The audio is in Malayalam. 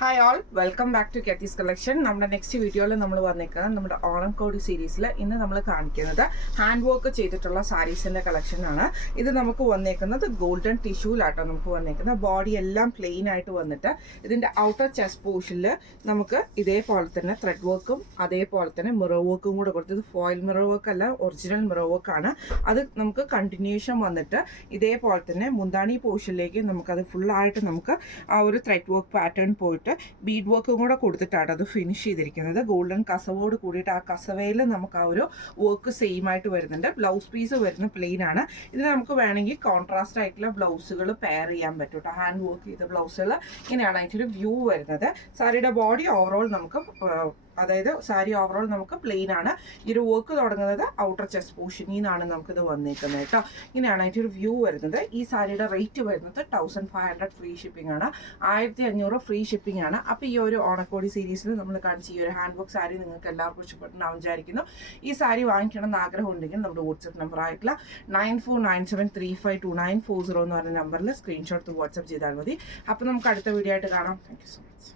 Hi all welcome back to കെത്തീസ് കളക്ഷൻ. നമ്മുടെ നെക്സ്റ്റ് വീഡിയോയിൽ നമ്മൾ വന്നേക്കുന്നത് നമ്മുടെ ഓണം കോടി സീരീസിൽ ഇന്ന് നമ്മൾ കാണിക്കുന്നത് ഹാൻഡ് വർക്ക് ചെയ്തിട്ടുള്ള സാരീസിൻ്റെ കളക്ഷനാണ്. ഇത് നമുക്ക് വന്നേക്കുന്നത് ഗോൾഡൻ ടിഷ്യൂലാട്ടോ നമുക്ക് വന്നേക്കുന്നത്. ബോഡി എല്ലാം പ്ലെയിൻ ആയിട്ട് വന്നിട്ട് ഇതിൻ്റെ ഔട്ടർ ചെസ്റ്റ് പോർഷനിൽ നമുക്ക് ഇതേപോലെ തന്നെ ത്രെഡ് വർക്കും അതേപോലെ തന്നെ മിറർ വർക്കും കൂടെ കൊടുത്തത്. ഫോയിൽ മിറർ വർക്ക് അല്ല, ഒറിജിനൽ മിറർ വർക്കാണ്. അത് നമുക്ക് കണ്ടിന്യൂഷൻ വന്നിട്ട് ഇതേപോലെ തന്നെ മുന്താണി പോർഷനിലേക്ക് നമുക്കത് ഫുള്ളായിട്ട് നമുക്ക് ആ ഒരു ത്രെഡ് വർക്ക് പാറ്റേൺ പോയിട്ട് ബീഡ് വർക്കും കൂടെ കൊടുത്തിട്ടാണ് അത് ഫിനിഷ് ചെയ്തിരിക്കുന്നത്. ഗോൾഡൻ കസവോട് കൂടിയിട്ട് ആ കസവയിൽ നമുക്ക് ആ ഒരു വർക്ക് സെയിം ആയിട്ട് വരുന്നുണ്ട്. ബ്ലൗസ് പീസ് വരുന്ന പ്ലെയിൻ ആണ്. ഇത് നമുക്ക് വേണമെങ്കിൽ കോൺട്രാസ്റ്റ് ആയിട്ടുള്ള ബ്ലൗസുകൾ പെയർ ചെയ്യാൻ പറ്റും കേട്ടോ. ഹാൻഡ് വർക്ക് ചെയ്ത ബ്ലൗസുകൾ ഇങ്ങനെയാണ് അതിൻ്റെ വ്യൂ വരുന്നത്. സാരിയുടെ ബോഡി ഓവറോൾ നമുക്ക് അതായത് സാരി ഓവറോൾ നമുക്ക് പ്ലെയിൻ ആണ്. ഈ ഒരു വർക്ക് തുടങ്ങുന്നത് ഔട്ടർ ചെസ്റ്റ് പോർഷനിൽ നിന്നാണ് നമുക്കിത് വന്നേക്കുന്നത് കേട്ടോ. ഇങ്ങനെയാണ് അതിൻ്റെ ഒരു വ്യൂ വരുന്നത്. ഈ സാരിയുടെ റേറ്റ് വരുന്നത് 1500 ഫ്രീ ഷിപ്പിംഗ് ആണ്. 1500 ഫ്രീ ഷിപ്പിംഗ് ആണ്. അപ്പോൾ ഈ ഒരു ഓണക്കോടി സീരീസിൽ നമ്മൾ കാണിച്ച ഈ ഒരു ഹാൻഡ് വർക്ക് സാരി നിങ്ങൾക്ക് എല്ലാവർക്കും ഇഷ്ടപ്പെട്ടെന്ന് വിചാരിക്കുന്നു. ഈ സാരി വാങ്ങിക്കണം എന്ന് ആഗ്രഹം ഉണ്ടെങ്കിൽ നമ്മുടെ വാട്സപ്പ് നമ്പർ ആയിട്ടുള്ള 9497352940 എന്ന് പറഞ്ഞ നമ്പറിൽ സ്ക്രീൻഷോട്ട് വാട്സപ്പ് ചെയ്താൽ മതി. അപ്പോൾ നമുക്ക് അടുത്ത വീഡിയോ ആയിട്ട് കാണാം. Thank you so much.